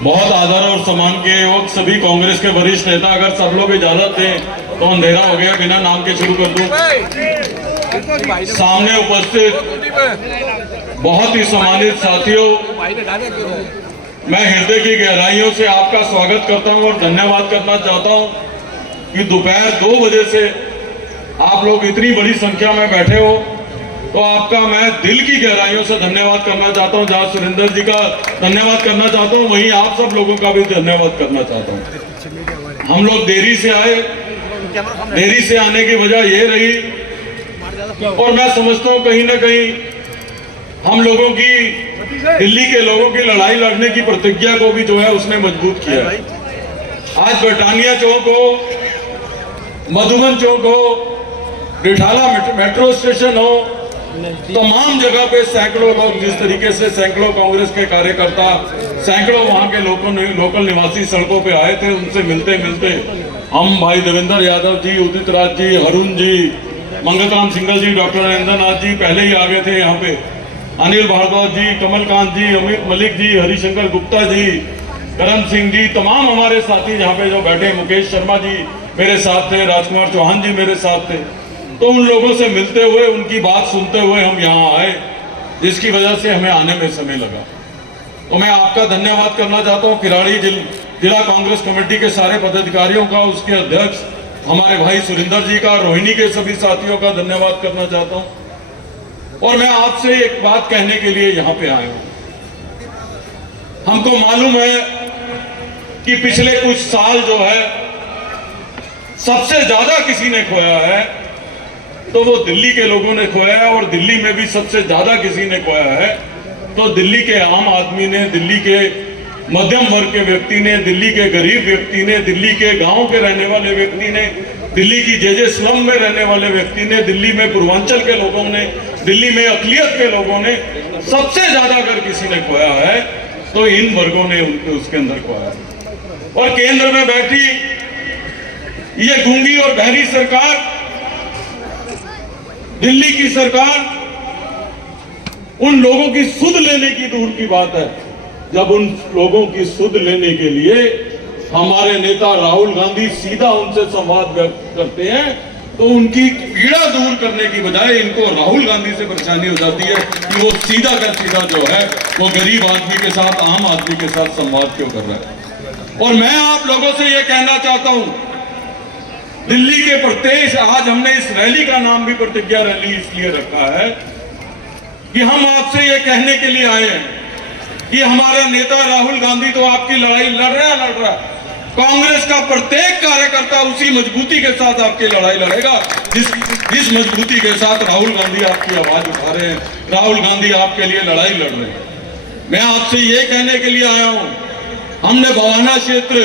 बहुत आदर और सम्मान के युवक सभी कांग्रेस के वरिष्ठ नेता, अगर सब लोग इजाजत दें तो अंधेरा हो गया, बिना नाम के शुरू कर दूं। सामने उपस्थित बहुत ही सम्मानित साथियों, मैं हृदय की गहराइयों से आपका स्वागत करता हूं और धन्यवाद करना चाहता हूं कि दोपहर 2 बजे से आप लोग इतनी बड़ी संख्या में बैठे हो, तो आपका मैं दिल की गहराइयों से धन्यवाद करना चाहता हूं। जहां सुरेंद्र जी का धन्यवाद करना चाहता हूं, वहीं आप सब लोगों का भी धन्यवाद करना चाहता हूं। हम लोग देरी से आए, देरी से आने की वजह ये रही, और मैं समझता हूं कहीं ना कहीं हम लोगों की, दिल्ली के लोगों की लड़ाई लड़ने की प्रतिज्ञा को भी जो है उसने मजबूत किया। आज ब्रिटानिया चौक हो, मधुबन चौक हो, रिठाला मेट्रो स्टेशन हो, तमाम जगह पे सैकड़ों लोग, जिस तरीके से सैकड़ों कांग्रेस के कार्यकर्ता, सैकड़ों वहां के लोकल निवासी सड़कों पे आए थे, उनसे मिलते मिलते हम भाई देवेंद्र यादव जी, उदित राज जी, अरुण जी, मंगलराम सिंघल जी, डॉक्टर नरेंद्र नाथ जी पहले ही आ गए थे यहाँ पे, अनिल भारद्वाज जी, कमलकांत जी, अमित मलिक जी, हरिशंकर गुप्ता जी, करण सिंह जी, तमाम हमारे साथी यहाँ पे जो बैठे, मुकेश शर्मा जी मेरे साथ थे, राजकुमार चौहान जी मेरे साथ थे। तो उन लोगों से मिलते हुए, उनकी बात सुनते हुए हम यहाँ आए, जिसकी वजह से हमें आने में समय लगा। तो मैं आपका धन्यवाद करना चाहता हूँ, किराड़ी जिला कांग्रेस कमेटी के सारे पदाधिकारियों का, उसके अध्यक्ष हमारे भाई सुरेंद्र जी का, रोहिणी के सभी साथियों का धन्यवाद करना चाहता हूँ। और मैं आपसे एक बात कहने के लिए यहाँ पे आया हूँ। हमको मालूम है कि पिछले कुछ साल जो है सबसे ज्यादा किसी ने खोया है तो वो दिल्ली के लोगों ने खोया है, और दिल्ली में भी सबसे ज्यादा किसी ने खोया है तो दिल्ली के आम आदमी ने, दिल्ली के मध्यम वर्ग के व्यक्ति ने, दिल्ली के गरीब व्यक्ति ने, दिल्ली के गांव के रहने वाले व्यक्ति ने, दिल्ली की जे स्लम में रहने वाले व्यक्ति ने, दिल्ली में पूर्वांचल के लोगों ने, दिल्ली में अकलियत के लोगों ने, सबसे ज्यादा अगर किसी ने खोया है तो इन वर्गों ने उसके अंदर खोया है। और केंद्र में बैठी ये गूंगी और बहरी सरकार, दिल्ली की सरकार, उन लोगों की सुध लेने की दूर की बात है, जब उन लोगों की सुध लेने के लिए हमारे नेता राहुल गांधी सीधा उनसे संवाद व्यक्त करते हैं, तो उनकी पीड़ा दूर करने की बजाय इनको राहुल गांधी से परेशानी हो जाती है कि वो सीधा का सीधा जो है वो गरीब आदमी के साथ, आम आदमी के साथ संवाद क्यों कर रहा है। और मैं आप लोगों से ये कहना चाहता हूं, दिल्ली के प्रदेश, आज हमने इस रैली का नाम भी प्रतिज्ञा रैली इसलिए रखा है कि हम आपसे ये कहने के लिए आए हैं कि हमारा नेता राहुल गांधी तो आपकी लड़ाई लड़ रहा है, कांग्रेस का प्रत्येक कार्यकर्ता उसी मजबूती के साथ आपकी लड़ाई लड़ेगा जिस मजबूती के साथ राहुल गांधी आपकी आवाज उठा रहे हैं, राहुल गांधी आपके लिए लड़ाई लड़ रहे हैं। मैं आपसे ये कहने के लिए आया हूं, हमने भवाना क्षेत्र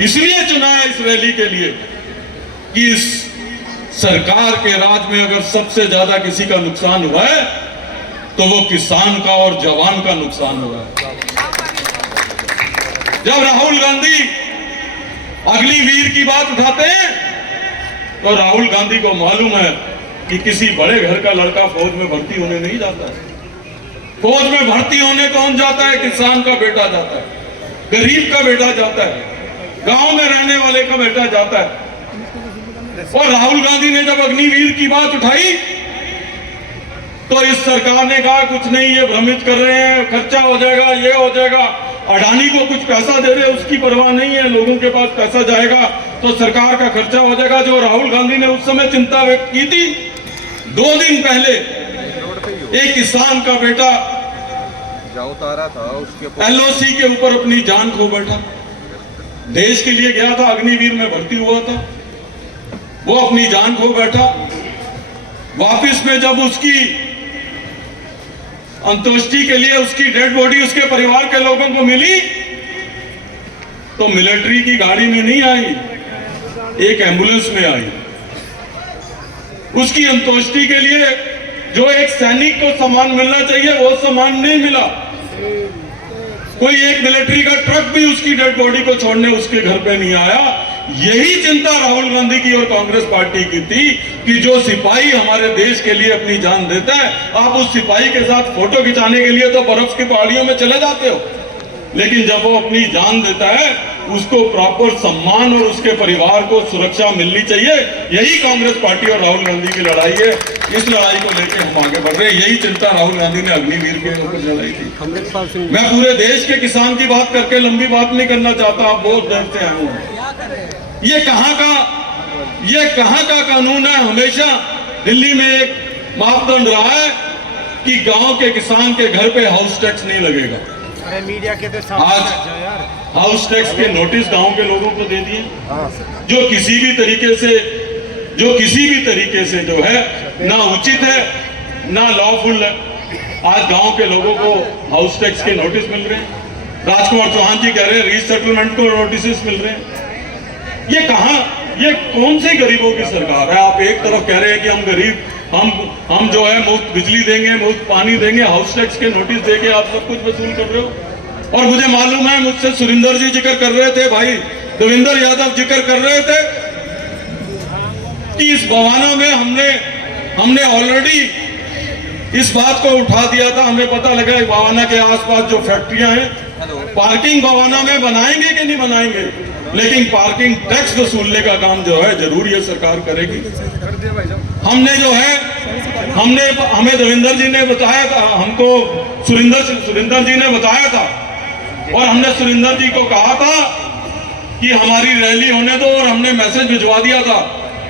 इसलिए चुना है इस रैली के लिए कि इस सरकार के राज में अगर सबसे ज्यादा किसी का नुकसान हुआ है तो वो किसान का और जवान का नुकसान हुआ है। जब राहुल गांधी अग्निवीर की बात उठाते हैं तो राहुल गांधी को मालूम है कि किसी बड़े घर का लड़का फौज में भर्ती होने नहीं जाता है। फौज में भर्ती होने कौन जाता है? किसान का बेटा जाता है, गरीब का बेटा जाता है, गांव में रहने वाले का बेटा जाता है। और राहुल गांधी ने जब अग्निवीर की बात उठाई तो इस सरकार ने कहा कुछ नहीं, ये भ्रमित कर रहे हैं, खर्चा हो जाएगा, ये हो जाएगा, अडानी को कुछ पैसा दे दे उसकी परवाह नहीं है, लोगों के पास पैसा जाएगा तो सरकार का खर्चा हो जाएगा। जो राहुल गांधी ने उस समय चिंता व्यक्त की थी, 2 दिन पहले एक किसान का बेटा LOC के ऊपर अपनी जान खो बैठा, देश के लिए गया था, अग्निवीर में भर्ती हुआ था, वो अपनी जान खो बैठा। वापिस में जब उसकी अंत्येष्टि के लिए उसकी डेड बॉडी उसके परिवार के लोगों को मिली तो मिलिट्री की गाड़ी में नहीं आई, एक एम्बुलेंस में आई। उसकी अंत्येष्टि के लिए जो एक सैनिक को सम्मान मिलना चाहिए वो सम्मान नहीं मिला। कोई एक मिलिट्री का ट्रक भी उसकी डेड बॉडी को छोड़ने उसके घर पे नहीं आया। यही चिंता राहुल गांधी की और कांग्रेस पार्टी की थी कि जो सिपाही हमारे देश के लिए अपनी जान देता है, आप उस सिपाही के साथ फोटो खिंचाने के लिए तो बर्फ की पहाड़ियों में चले जाते हो, लेकिन जब वो अपनी जान देता है उसको प्रॉपर सम्मान और उसके परिवार को सुरक्षा मिलनी चाहिए। यही कांग्रेस पार्टी और राहुल गांधी की लड़ाई है। इस लड़ाई को लेकर हम आगे बढ़ रहे हैं। यही चिंता राहुल गांधी ने अग्निवीर के ऊपर लड़ाई थी। मैं पूरे देश के किसान की बात करके लंबी बात नहीं करना चाहता, आप बहुत देर से आए हूं। ये कहां का कानून है? हमेशा दिल्ली में एक मापदंड रहा है कि गांव के किसान के घर पे हाउस टैक्स नहीं लगेगा। मीडिया के तो आज हाउस टैक्स के नोटिस गांव के लोगों को दे दिए, जो किसी भी तरीके से जो है ना उचित है ना लॉफुल है। आज गांव के लोगों को हाउस टैक्स के नोटिस मिल रहे हैं। राजकुमार चौहान जी कह रहे हैं रीसेटलमेंट को नोटिस मिल रहे हैं। ये कौन सी गरीबों की सरकार है? आप एक तरफ कह रहे हैं कि हम गरीब, हम जो है मुफ्त बिजली देंगे, मुफ्त पानी देंगे, हाउस टैक्स के नोटिस देके आप सब कुछ वसूल कर रहे हो। और मुझे मालूम है, मुझसे सुरिंदर जी जिक्र कर रहे थे, भाई देवेंद्र यादव जिक्र कर रहे थे कि इस बवाना में हमने ऑलरेडी इस बात को उठा दिया था। हमें पता लगा बवाना के आसपास जो फैक्ट्रियां हैं, पार्किंग बवाना में बनाएंगे कि नहीं बनाएंगे, लेकिन पार्किंग टैक्स वसूलने का काम जो है जरूर ये सरकार करेगी। हमें देवेंद्र जी ने बताया था, हमको सुरिंदर जी ने बताया था, और हमने सुरिंदर जी को कहा था कि हमारी रैली होने दो, और हमने मैसेज भिजवा दिया था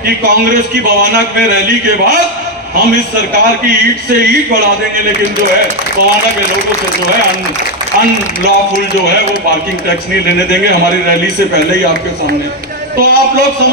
कि कांग्रेस की बवाना में रैली के बाद हम इस सरकार की ईंट से ईंट बढ़ा देंगे, लेकिन जो है बवाना के लोगों से जो है अनलॉफुल जो है वो पार्किंग टैक्स नहीं लेने देंगे। हमारी रैली से पहले ही आपके सामने, तो आप लोग